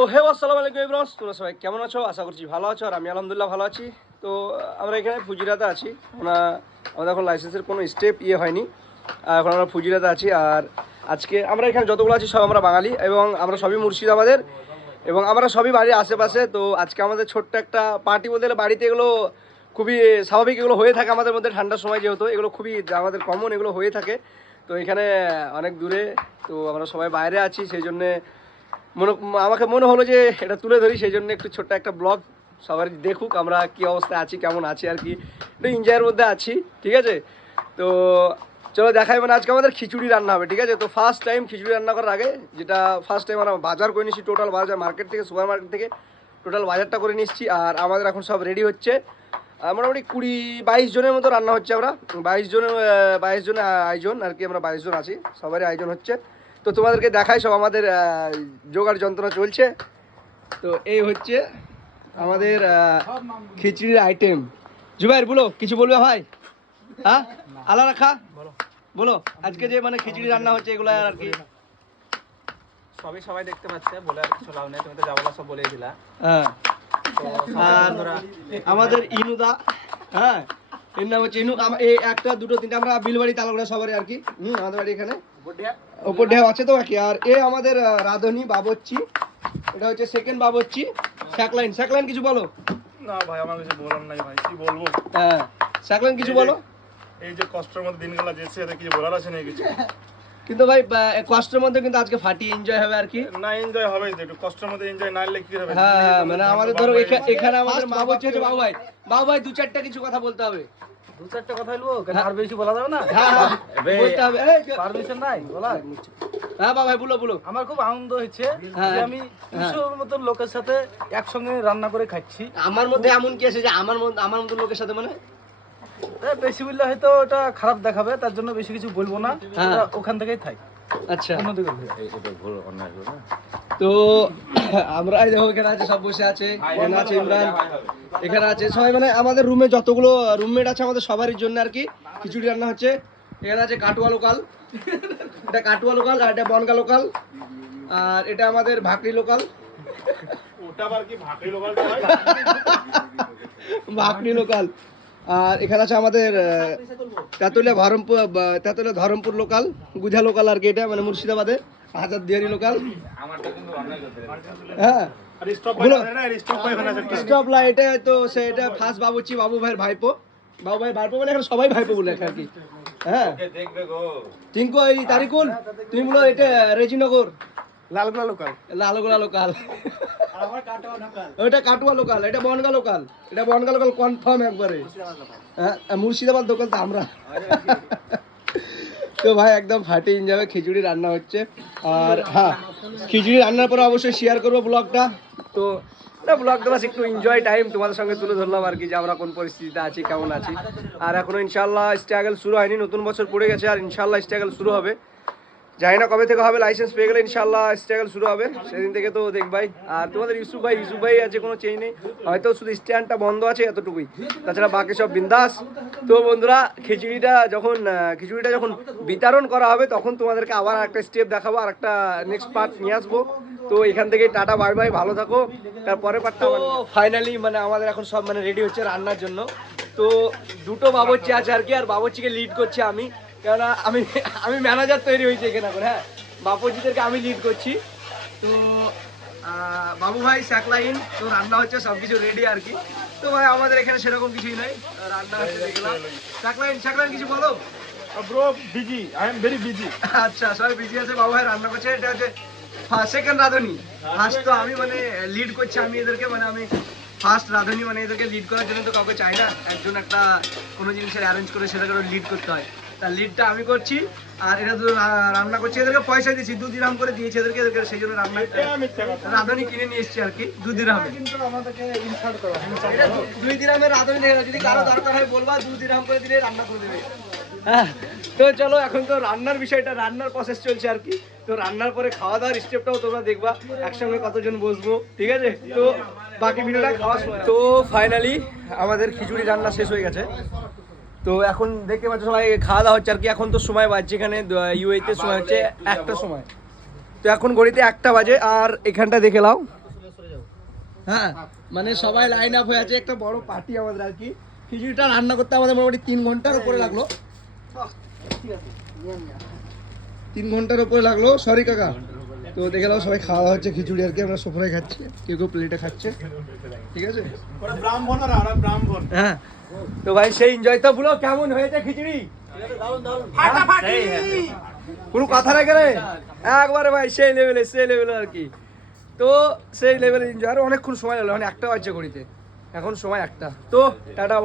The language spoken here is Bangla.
তো হে আসসালামু আলাইকুম এভরিওয়ান, তোমরা সবাই কেমন আছো? আশা করছি ভালো আছো, আর আমি আলহামদুলিল্লাহ ভালো আছি। তো আমরা এখানে ফুজিরাতে আছি। আমাদের এখন লাইসেন্সের কোনো স্টেপ হয়নি, এখন আমরা ফুজিরাতে আছি। আর আজকে আমরা এখানে যতগুলো আছি সব আমরা বাঙালি, এবং আমরা সবই মুর্শিদাবাদের, এবং আমরা সবই বাড়ির আশেপাশে। তো আজকে আমাদের ছোট্ট একটা পার্টি বলতে গেলে বাড়িতে এগুলো খুবই স্বাভাবিক, এগুলো হয়ে থাকে আমাদের মধ্যে ঠান্ডার সময়, যেহেতু এগুলো খুবই আমাদের কমন, এগুলো হয়ে থাকে। তো এখানে অনেক দূরে, তো আমরা সবাই বাইরে আছি, সেই জন্যে আমাকে মনে হলো যে এটা তুলে ধরি, সেই জন্য একটু ছোট্ট একটা ব্লগ সবাই দেখুক আমরা কী অবস্থায় আছি, কেমন আছি আর কি, একটু এনজয়ের মধ্যে আছি। ঠিক আছে, তো চলো দেখাই। মানে আজকে আমাদের খিচুড়ি রান্না হবে, ঠিক আছে। তো ফার্স্ট টাইম খিচুড়ি রান্না করার আগে, যেটা ফার্স্ট টাইম আমরা বাজার করে নিচ্ছি, টোটাল বাজার মার্কেট থেকে, সুপার মার্কেট থেকে টোটাল বাজারটা করে নিচ্ছি। আর আমাদের এখন সব রেডি হচ্ছে, মোটামুটি 20-22 জনের মতো রান্না হচ্ছে। আমরা 22 জনের আয়োজন আর কি, আমরা 22 জন আছি, সবারই আয়োজন হচ্ছে। তো তোমাদেরকে দেখাই, সব আমাদের জোগাড় যন্ত্রণা চলছে। তো এই হচ্ছে আমাদের খিচুড়ির আইটেম। জুবাইর বলো, কিছু বলবে ভাই? হ্যাঁ, আলা রাখা বলো। আজকে যে মানে খিচুড়ি রান্না হচ্ছে এগুলো আর কি সবাই দেখতে পাচ্ছে, বলে আর কিছু লাভ নেই, তুমি তো যা বলা সব বলেই দিলা। হ্যাঁ, আর আমাদের ইনুদা, হ্যাঁ এর নাম হচ্ছে ইনু। এই 1, 2, 3 আমরা বিলবাড়ি তালগড়া সবারই আর কি। আমাদের বাড়ি এখানে ওপর ডেহ আছে তো আর কি। আর এ আমাদের রাধুনি বাবচ্চি, এটা হচ্ছে সেকেন্ড বাবচ্চি। স্যাকলাইন কিছু বলো। না ভাই, আমার কিছু বলার নাই ভাই, কি বলবো। হ্যাঁ, স্যাকলাইন কিছু বলো। এই যে কষ্টের মধ্যে দিনগুলো যেছে, এটা কিছু বলার আছে না কিছু। কিন্তু ভাই কষ্টের মধ্যে কিন্তু আজকে ফাটি এনজয় হবে আর কি। না, এনজয় হবে তো, একটু কষ্টের মধ্যে এনজয় না হলে কি হবে। হ্যাঁ, মানে আমাদের ধরো এখানে আমাদের বাবচ্চি হচ্ছে বাবু ভাই 2-4টা কিছু কথা বলতে হবে। 2-4টা কথা বলবো, আর বেশি বলা যাবে না। হ্যাঁ, বলতে হবে। পারমিশন নাই বলা। হ্যাঁ বাবা ভাই, বলো। আমার খুব আনন্দ হচ্ছে যে আমি 200 মতন লোকের সাথে একসঙ্গে রান্না করে খাচ্ছি। আমার মধ্যে এমন কি আছে যে আমার মতো লোকের সাথে মানে বেশি বললে হয়তো ওটা খারাপ দেখাবে, তার জন্য বেশি কিছু বলবো না, ওখান থেকেই থাক। আচ্ছা, অন্যদিকে তো আমরা দেখো এখানে আছে, সব বসে আছে, এখানে আছে ইমরান, এখানে আছে সবাই। মানে আমাদের রুমে যতগুলো রুমমেট আছে আমাদের সবারই জন্য আর কি খিচুড়ি রান্না হচ্ছে। এখানে আছে কাটুয়া লোকাল, এটা কাটুয়া লোকাল, আর এটা বনগা লোকাল, আর এটা আমাদের ভাকরি লোকাল। ওটা আবার কি ভাকরি লোকাল? ভাকরি লোকাল। আর এখানে আছে আমাদের তেঁতুলিয়া ধরমপুর লোকাল, গুঝা লোকাল আর কি, এটা মানে মুর্শিদাবাদে হাজার দিয়ারি লোকাল। হ্যাঁ, স্টপ লাইট, তো এটা ফার্স্ট বাবুচি, বাবু ভাইয়ের ভাইপো মানে এখানে সবাই ভাইপো বলে আর কি। হ্যাঁ, টিঙ্কু, এই তারিকুল, তুমি বলো এটা রেজিনগর লালগোলা লোকাল, ওইটা কাটুয়া লোকাল, এটা বনগা লোকাল, কনফার্ম একবারে। হ্যাঁ, মুর্শিদাবাদ দোকান তো আমরা। তো ভাই একদম ফাটে যাবে, খিচুড়ি রান্না হচ্ছে। আর হ্যাঁ, খিচুড়ি রান্নার পরে অবশ্যই শেয়ার করবো ব্লগটা। তো ব্লগটা বাস একটু এনজয় টাইম তোমাদের সঙ্গে তুলে ধরলাম আর কি, যে আমরা কোন পরিস্থিতিতে আছি, কেমন আছি। আর এখনো ইনশাল্লাহ স্ট্রাগল শুরু হয়নি, নতুন বছর পড়ে গেছে, আর ইনশাল্লাহ স্ট্রাগল শুরু হবে। জানি না কবে থেকে হবে, লাইসেন্স পেয়ে গেলে ইনশাল্লাহ স্ট্রাগল শুরু হবে, সেদিন থেকে তো দেখবাই। আর তোমাদের ইউসুফ ভাই আছে, কোনো চেঞ্জ নেই, হয়তো শুধু স্ট্যান্ডটা বন্ধ আছে এতটুকুই, তাছাড়া বাকি সব বিন্দাস। তো বন্ধুরা, খিচুড়িটা যখন বিতরণ করা হবে তখন তোমাদেরকে আবার একটা স্টেপ দেখাবো, আর একটা নেক্সট পার্ট নিয়ে আসবো। তো এখান থেকে টাটা, বাই বাই, ভালো থাকো। তারপরে পার্টটা ফাইনালি মানে আমাদের এখন সব মানে রেডি হচ্ছে রান্নার জন্য। তো 2টো বাবচ্চি আছে আর কি, আর বাবচ্চিকে লিড করছি আমি, কেননা আমি ম্যানেজার তৈরি হয়েছে এখানে এখন। হ্যাঁ, বাবুজিদেরকে আমি লিড করছি। তো বাবু ভাই স্যাকলাইন, তো রান্না হচ্ছে, সব কিছু রেডি আর কি। তো ভাই আমাদের এখানে সেরকম কিছুই নাই, রান্না হচ্ছে দেখলাম। স্যাকলাইন কিছু বলো। Bro, busy, I am very busy. আচ্ছা, সবাই বিজি আছে, বাবু ভাই রান্না করছে। এটা হচ্ছে সেকেন্ড রাঁধুনি, ফার্স্ট তো আমি মানে লিড করছি আমি এদেরকে, মানে আমি ফার্স্ট রাঁধুনি, মানে এদেরকে লিড করার জন্য তো কাউকে চাই না, একজন একটা কোনো জিনিসের অ্যারেঞ্জ করে সেটাকে লিড করতে হয়, তার লিডটা আমি করছি। আর এটা তো রান্না করছি, এদেরকে পয়সা দিয়েছি, 2 দিরহাম করে দিয়েছি এদেরকে, সেই জন্য রাঁধুনি কিনে নিয়ে এসছি আর কি, 2 দিরহামে। কিন্তু আমাদেরকে ইনসাল্ট করা, 2 দিরহামের রাঁধুনি দেখে, যদি কারো দরকার হয় বলবা, 2 দিরহাম করে দিলে রান্না করে দেবে। হ্যাঁ, তো চলো এখন তো রান্নার বিষয়টা, রান্নার প্রসেস চলছে আর কি। তো রান্নার পরে খাওয়া দাওয়ার স্টেপটাও তোমরা দেখবা, একসঙ্গে কতজন বসবো, ঠিক আছে। তো বাকি ভিডিওটা খাওয়ার সময়। তো ফাইনালি আমাদের খিচুড়ি রান্না শেষ হয়ে গেছে। তো এখন দেখতে পাচ্ছ সবাই খাওয়া দাওয়া হচ্ছে আর কি। এখন তো সময় বাজছে এখানে ইউএইতে সময় হচ্ছে 1টার সময়। তো এখন ঘড়িতে 1টা বাজে, আর এখানটা দেখে নাও হ্যাঁ মানে সবাই লাইন আপ হয়ে আছে, একটা বড় পার্টি আমাদের আর কি। খিচুড়িটা রান্না করতে আমাদের মোটামুটি 3 ঘন্টার উপরে লাগলো, 3 ঘন্টার উপরে লাগলো, সরি কাকা। তো দেখে নাও সবাই খাওয়া দাওয়া হচ্ছে খিচুড়ি আর কি, আমরা সোফায় খাচ্ছি, কেউ কেউ প্লেটে খাচ্ছে, ঠিক আছে। হ্যাঁ তো ভাই সেই এনজয় তো বলো, কেমন হয়েছে খিচুড়ি? কোনো কথা রেখে রে একবারে ভাই সেই লেভেলে আর কি। তো সেই লেভেলে এনজয়, আর অনেকক্ষণ সময় লাগলো, মানে 1টা বাজছে ঘড়িতে, এখন সময় 1টা। তো টাটা।